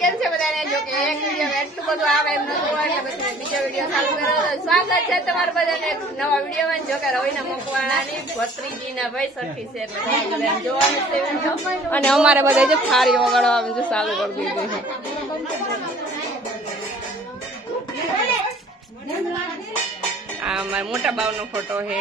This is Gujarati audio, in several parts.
કેમ છે બધાને? જો કે એક વિડીયો એટલું બધું આવે એમ નતું એટલે પછી બીજો વિડીયો ચાલુ કર્યો. સ્વાગત છે તમારા બધાને એક નવા વિડીયોમાં. જો કે રવિના મકવાણાની ભત્રીજીના ભાઈ સરખી છે એટલે બધાને જોવાનું છે વિડીયો. અને અમારે બધા જો થાળી વગાડવા જો ચાલુ કરી દીધું છે. આ અમારા મોટા બાવનો ફોટો છે.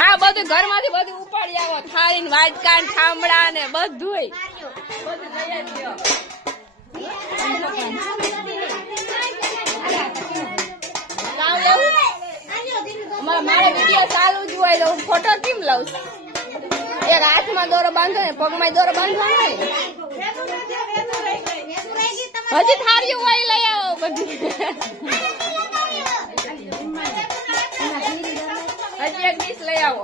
હા બધું ઘરમાંથી બધું ઉપાડી આવો. થાળી ને વાટકા ને ઠામડા ને બધું મારો વિડીયો ચાલુ જ હોય તો હું ફોટો કેમ લઉં? એક હાથમાં દોરો બાંધો ને પગમાં દોરો બાંધવાનો હોય. હજી થાળી હોય લઈ આવો બધી. હજી એક ડીશ લઈ આવો.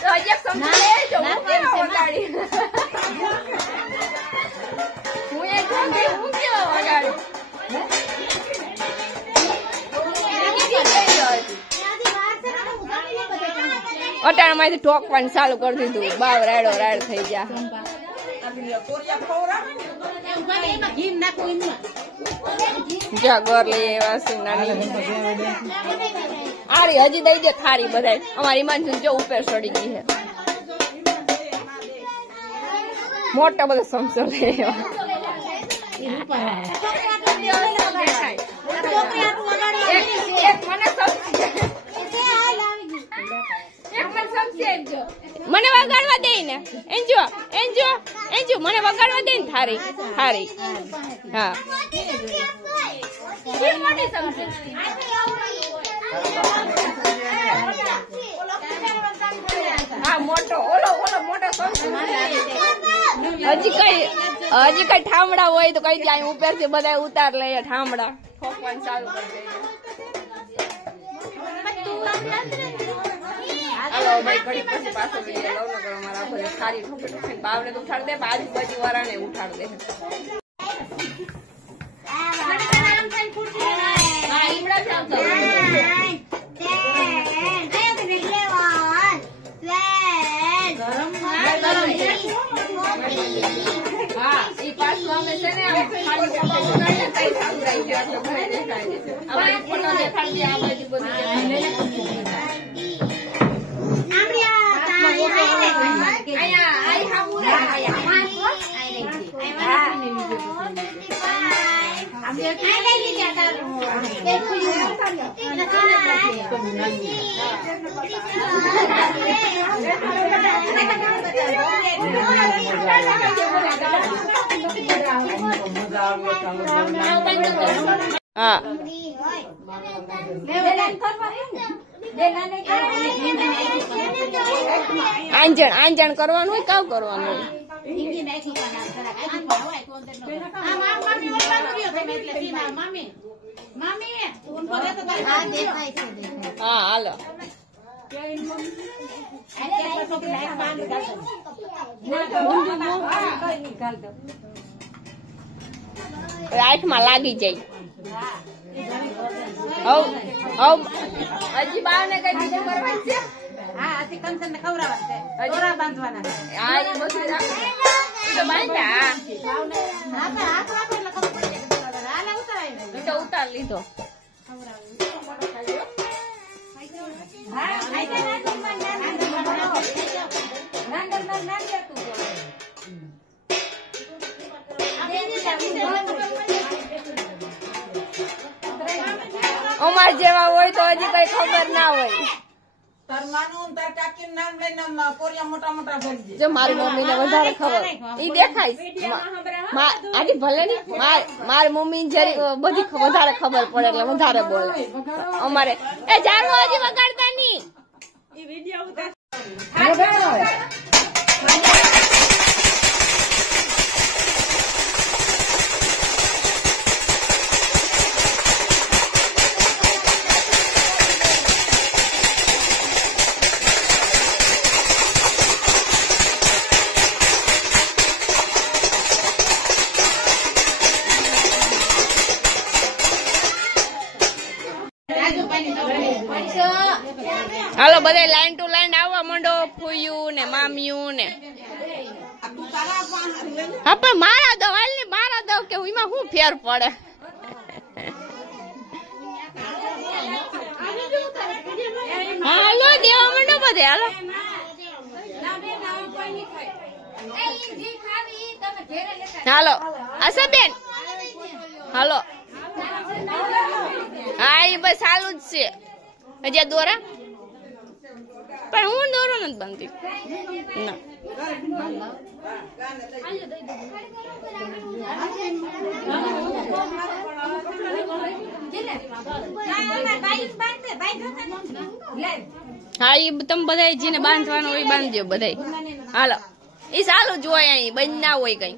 તો હજી એક ચમચી લઈ આવજો. હું એક હું કેવા વગાડું? અટાણામાંથી ટોકવાનું ચાલુ કરી દીધું. બાવ રાડો રાડ થઈ ગયા. ઘર લઈ આવ્યા છું નાની. આરી હજી દઈ દે થારી બધા. અમારી ઈમાન જો ઉપર ચડી ગઈ છે. મોટા બધા સમસો લઈ મને વગાડવા દે ને. એન્જો એન્જો એન્જો મને વગાડવા દે ને થારી થારી. હા હા મોટો ઓલો ઓલો મોટો હજી કઈ ઠામડા હોય તો કઈ ત્યાં ઉપર થી બધા ઉતાર લઈએ ઠામડા. ઠોકવાનું ચાલુ કરી દઈએ. હાલો ભાઈ ઘડી પછી પાછો વિડીયો લવ ન કરો. મારા બધા સારી ઠોકે ઠોકે બાવને તો ઉઠાડ દે. આજુબાજુ વાળાને ઉઠાડ દે. હા ઈમડા જ આવતા. હા એ પાછું અમે છે ને ફોટો દેખાડી આ બાજુ બધું. હા આંજણ આંજણ કરવાનું હોય. કાવ કરવાનું હોય. હા હાલો. રાઈટમાં લાગી જાય. હજી બાને કઈ બીજું કરવાનું છે. હા આથી કંસન ને ખવરાવવા છે. દોરા બાંધવાના. હા એ બધું તો બાંધ્યા. હા હાથ રાખો એટલે ખબર પડે કે હાલે ઉતારાય. તો ઉતાર લીધો. હા આઈ અમાર જેવા હોય તો હજી કઈ ખબર ના હોય. જો મારી મમ્મી ને વધારે ખબર. ઈ દેખાય આજે ભલે ની મારી મમ્મી જરી બધી વધારે ખબર પડે એટલે વધારે બોલે. અમારે એ ચાલો હજી વગાડતા ની. હાલો બધા લાઈન ટુ લાઈન આવવા માંડો, ફૂયું ને મામિયું ને. હા પણ મારા દવ હાલ ને મારા દવ કે એમાં શું ફેર પડે. હાલો દેવા માંડો બધે હાલો. હાલો આશાબેન હાલો. હા એ બસ ચાલુ જ છે હજી દોરા, પણ હું દોરો નથી બાંધતી ના. હા એ તમે બધા જેને બાંધવાનું હોય બાંધજો બધા. હાલો એ ચાલુ જ હોય, અહીં બંધ ના હોય કઈ.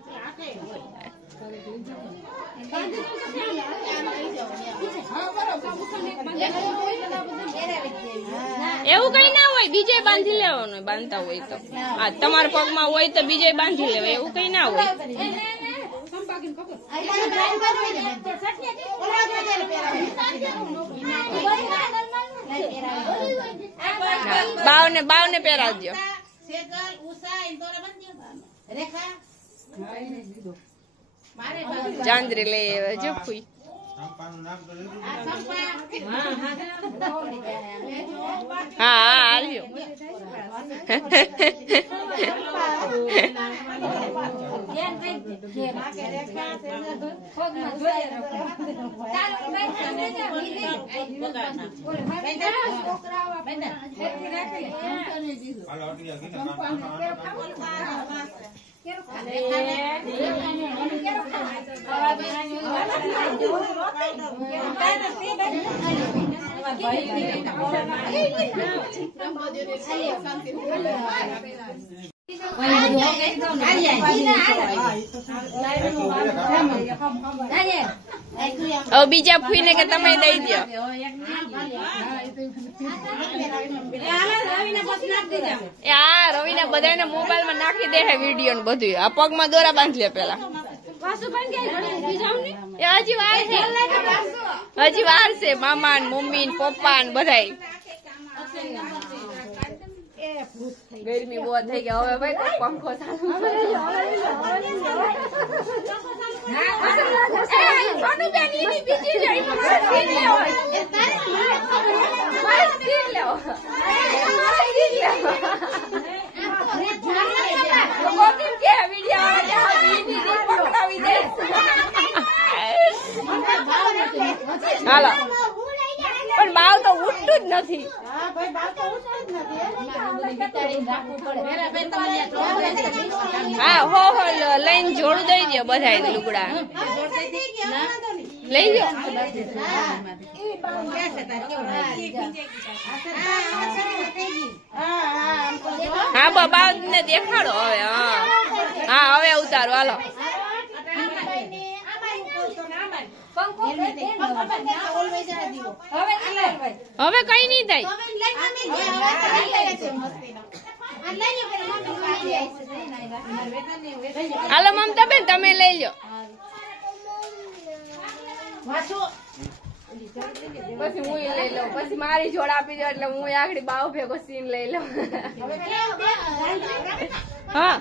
એવું કઈ ના હોય, બીજે બાંધી લેવાનું બાંધતા હોય તો. હા તમારા પગમાં હોય તો બીજે બાંધી લેવાય, એવું કઈ ના હોય. બાવને પહેરાવજો. ચાંદરી લઈ આવે જો ફૂઈ. હા આવ્યો. બીજા ફૂઈને કે તમે દઈ દો. હા રવિને બધાને મોબાઈલ માં નાખી દે વિડીયો ને બધું. આ પગમાં દોરા બાંધી લે પેલા. હજી વાર છે. મામા ને મમ્મી ને પપ્પા ને બધા. ગરમી બહુ થઈ ગઈ હવે ભાઈ પંખો ચાલુ. હાલો પણ બાવ તો ઉઠતું જ નથી. હા હો લઈને જોડું દઈ દો બધા લુગડા લઈ દો. હા બાબા ને દેખાડો હવે. હા હવે ઉતારો હાલો. હવે કઈ નઈ થાય. હાલો મમતા બેન તમે લઈ લો. પછી હું લઈ લઉં, પછી મારી જોડ આપી દો એટલે હું આગળ બાવ ભેગો સીન લઈ લઉં. હા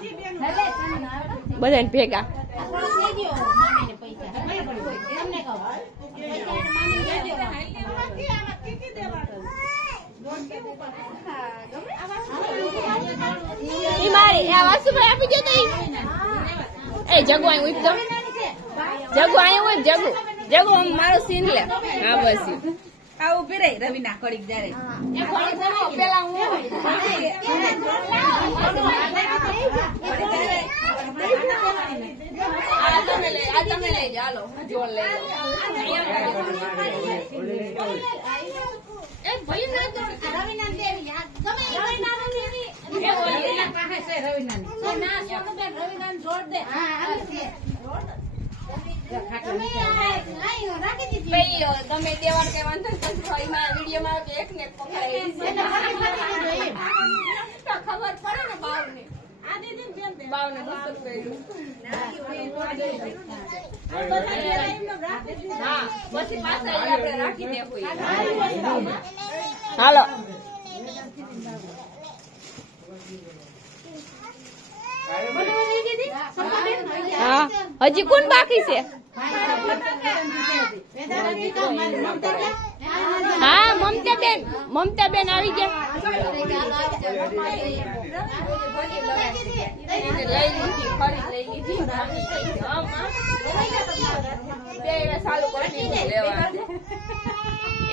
બધાને ભેગા. મારી આ વાસુભાઈ આપી દો. એ જગુ અહીં ઉઠ દો. જગુ અહીં હોય. જગુ જગુ મારો સીન લે. હા બસ આ ઉભી રહી રવિના કડીક જયારે પેલા હું તમે લઈ જાઓ. જોડ લઈ તમે દેવાળ કઈ વાંધો વિડીયો માં એક ને પકડાય ખબર પડે ને બાવ ને. બાવને મસ્ત કર્યું. હા પછી પાછા આપણે રાખીને હાલો હા હજી કોણ બાકી છે? હા મમતાબેન આવી ગયા.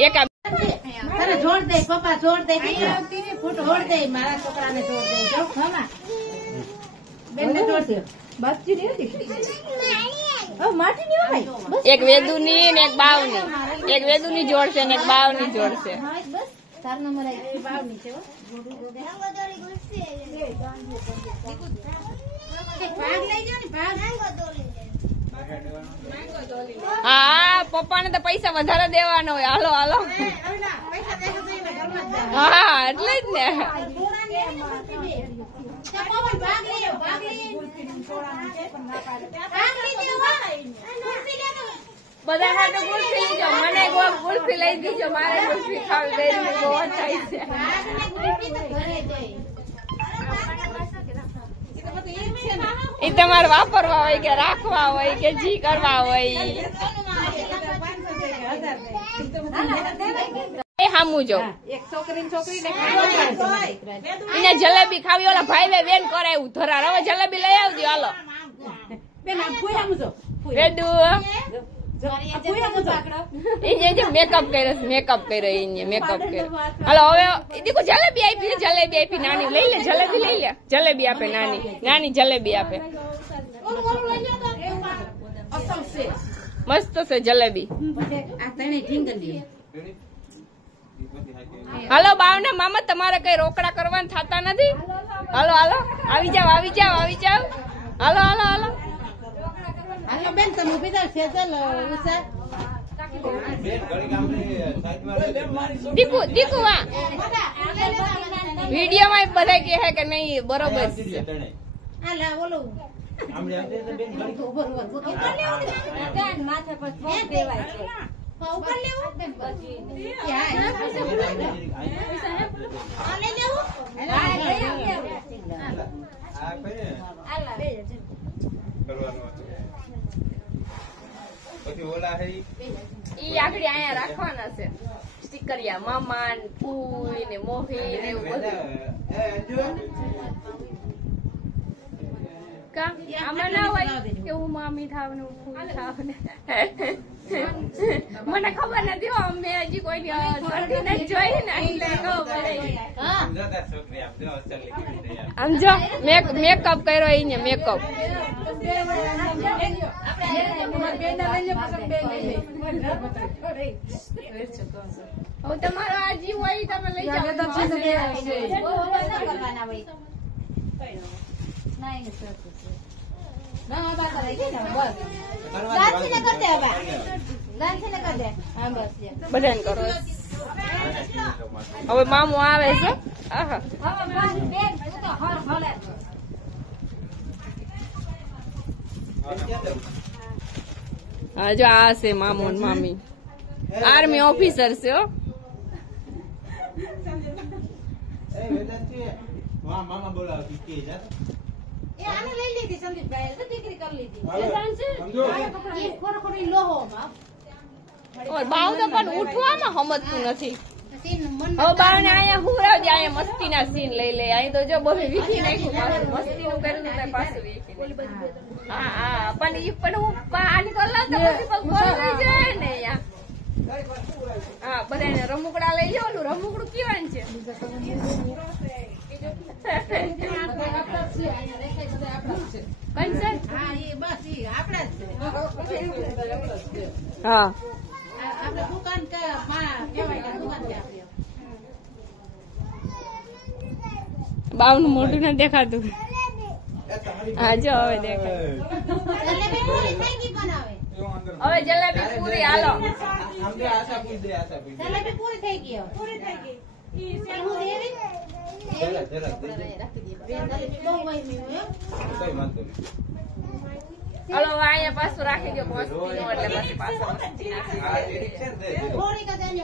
એક જોડ દે પપ્પા જોડ દે ફોટો જોડ દે મારા છોકરાને જોડ દે જો મામા બેનને જોડ દે બસ જી એક વેદુની ને એક બાવની. એક વેદુની જોડશે ને એક બાવની જોડશે. તાર નંબર આવી બાવની છે ભાગ લઈ જાઓ ને ભાગ. હા પપ્પાને તો પૈસા વધારે દેવાનો હોય. હાલો હાલો હા એટલે જ ને. બધા માટે ગુલ્ફી લીજો. મને ગુલ્ફી લઈ દીજો. મારે ગુલ્ફી ખાવી ગઈ બહુ થાય છે. એ તમારે વાપરવા હોય કે રાખવા હોય કે જી કરવા હોય એ હામું જો. એને જલેબી ખાવી ઓલા ભાઈ બેન કરાયું ધરાર. હવે જલેબી લઈ આવજો. હાલો વેડુ મેકઅપ કર્યો. મેકઅપ કર્યો. હાલો હવે દીકુ જલેબી આપી. નાની લઈ લે. જલેબી લઈ લે. જલેબી આપે નાની જલેબી આપે. મસ્ત છે જલેબી. હાલો બાવને મામા તમારે કઈ રોકડા કરવાના થતા નથી. હાલો આવી જાવ. હાલો બેન તમે બીજા ફેસલ દીકુ વિડીયો માં બધા કહે કે નહીં બરોબર છે. માથે પર દેવાય છે ઈ આગળ અહીંયા રાખવાના છે. સ્ટીકરિયા મામા ફૂઈ ને મોહી ને એવું બધું. આમાં ના હોય કે હું મામી થાવ ને હું ફૂઈ થાવ ને. મને ખબર નથી. અમે હજી કોઈ જોઈ ને આમ જો મેકઅપ કર્યો. એને મેકઅપ હવે તમારો આજી હોય તમે લઈ જાઓ. બધાને કરો. હવે મામો આવે છે. હા જો આ છે મામો ને મામી. આર્મી ઓફિસર છે. મામા બોલાવતી કે આને લઈ લીધી સંદીપભાઈ તો દીકરી કરી લીધી. બાવ તો પણ ઉઠવામાં સમજતું નથી. હવે બાવને અહીંયા હુરાવજે. અહીંયા મસ્તી ના સીન લઈ લે. અહીં તો જો બધું વીખી નાખ્યું. મસ્તી નું કર્યું પાછું વીખી. હા પણ ઈ પણ હું આની કલાક તો પછી પગ જાય ને અહીંયા. હા બધાને રમકડા લઈ જાવ. રમકડું કેવાનું છે? હા બાવ નું મોઢું નથી દેખાતું. હા જો હવે દેખાય. હવે જલેબી પૂરી. હાલો જલેબી પૂરી થઈ ગઈ. હું દેવી? જરાક દેજો. બેન, તારી બહુ વહેમી હોય, હો. કઈ વાંધો નહીં. હલો અહીંયા પાછું રાખી દો મસ્તી નો એટલે પછી પાછો મસ્તી નાખી આ ઠીક છે ને, દે દીધો. થોડીક જ એની